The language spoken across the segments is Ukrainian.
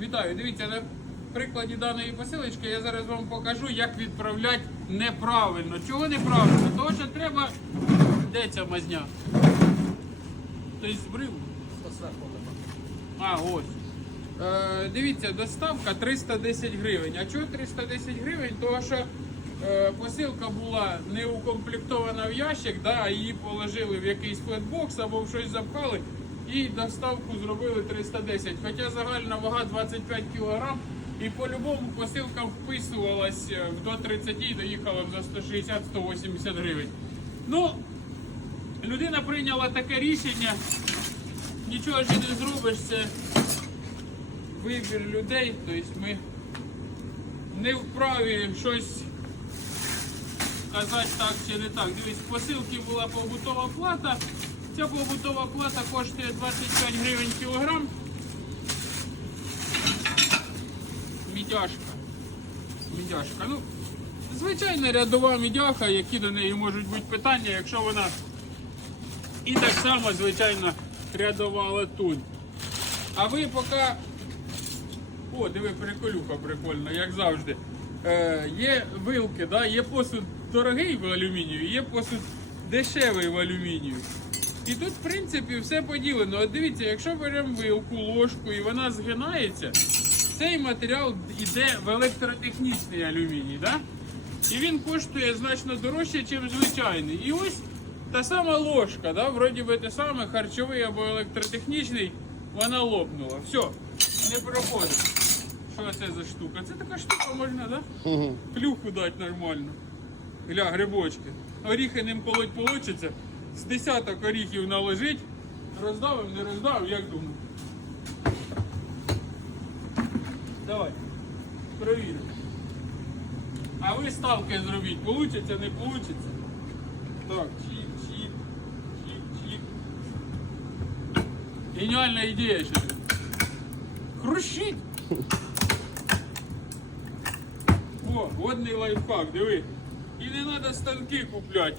Вітаю, дивіться, на прикладі даної посилочки я зараз вам покажу, як відправляти неправильно. Чого неправильно? Того, що треба. Де ця мазня? Хтось збрив? А, ось. Е, дивіться, доставка 310 гривень. А чого 310 гривень? Тому що е, посилка була не укомплектована в ящик, да, а її положили в якийсь флетбокс або в щось запхали і доставку зробили 310. Хоча загальна вага 25 кг. І по-любому посилка вписувалась е, до 30 і доїхала за 160-180 гривень. Ну, людина прийняла таке рішення. Нічого ж не зробиш, це вибір людей, тобто ми не вправі щось казати так чи не так. Дивись, в посилці була побутова плата. Ця побутова плата коштує 25 гривень кілограм. Мідяшка. Мідяшка. Ну, звичайна рядова мідяха, які до неї можуть бути питання, якщо вона і так само, звичайно, рядова латунь. А ви поки. О, диви, приколюха прикольна, як завжди. Е, є вилки, да? є посуд дорогий в алюмінію, є посуд дешевий в алюмінію. І тут, в принципі, все поділено. От дивіться, якщо беремо вилку, ложку і вона згинається, цей матеріал йде в електротехнічний алюміній. Да? І він коштує значно дорожче, ніж звичайний. І ось та сама ложка, да? вроді би те саме, харчовий або електротехнічний, вона лопнула. Все, не проходить. Що це за штука? Це така штука можна, да? Плюху дати нормально. Гля, грибочки. Оріхи ним колоть получиться. З десяток оріхів наложить. Роздавив, не роздав, як думаю. Давай. Провіримо. А ви ставки зробіть. Получиться, не получиться. Так, чик, чик, чик, чик. Геніальна ідея ще. Хрущить! О, водний лайфхак, диви. І не треба станки купляти.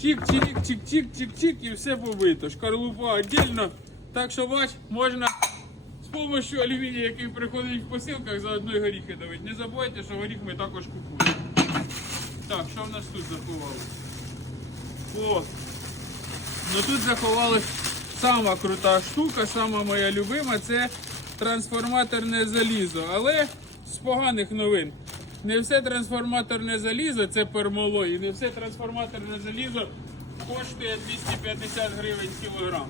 Чик, чик, чик, чик, чик, чик і все побито. Шкарлупа віддільно. Так що бач, можна з допомогою алюмінія, який приходить в посилках, за одної горіхи давити. Не забувайте, що горіх ми також купуємо. Так, що в нас тут заховалось? О! Ну тут заховалась сама крута штука, сама моя любима, це трансформаторне залізо. Але з поганих новин. Не все трансформаторне залізо це пермоло, і не все трансформаторне залізо коштує 250 гривень кілограм.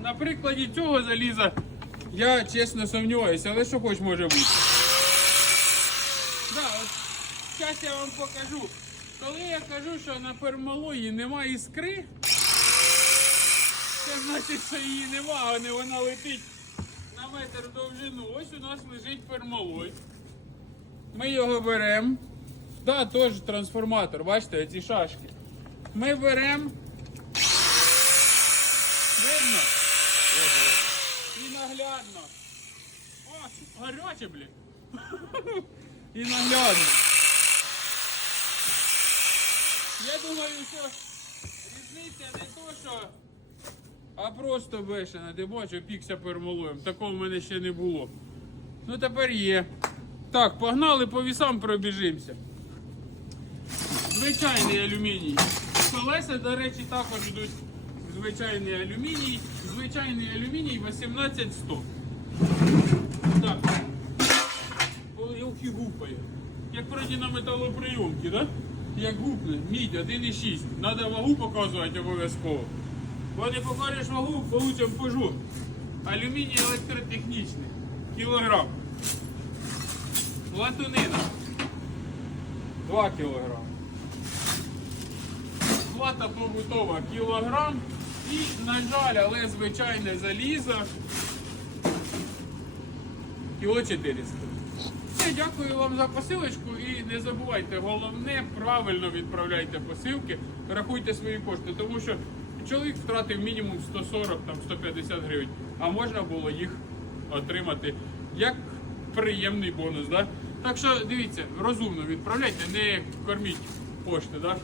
На прикладі цього заліза я чесно сумніваюся, але що хоч може бути. Да, от зараз я вам покажу. Коли я кажу, що на пермалої немає іскри, це значить, що її нема, а не вона летить на метр довжину. Ось у нас лежить пермалой. Ми його беремо. Да, теж трансформатор, бачите, ці шашки. Ми беремо. Видно? І наглядно. О, гаряче, блін. І наглядно. Я думаю, що різниця не то, що. А просто бешена, ти бачиш, пікся пермолоєм. Такого в мене ще не було. Ну тепер є. Так, погнали по вісам пробіжимося. Звичайний алюміній. Колеса, до речі, також йдуть звичайний алюміній. Звичайний алюміній 18100. Так. Елки гупає. Як вроді на металоприйомці, да? Як гупне, мідь 1,6. Треба вагу показувати обов'язково. Бо не покажеш вагу, получимо пожу. Алюміній електротехнічний. Кілограм. Латунина. 2 кілограм. Плата побутова кілограм. І, на жаль, але звичайне залізо. Кіло 400. Все, дякую вам за посилочку і не забувайте, головне, правильно відправляйте посилки, рахуйте свої кошти, тому що чоловік втратив мінімум 140-150 гривень, а можна було їх отримати як приємний бонус. Да? Так що дивіться, розумно відправляйте, не корміть пошти. Да?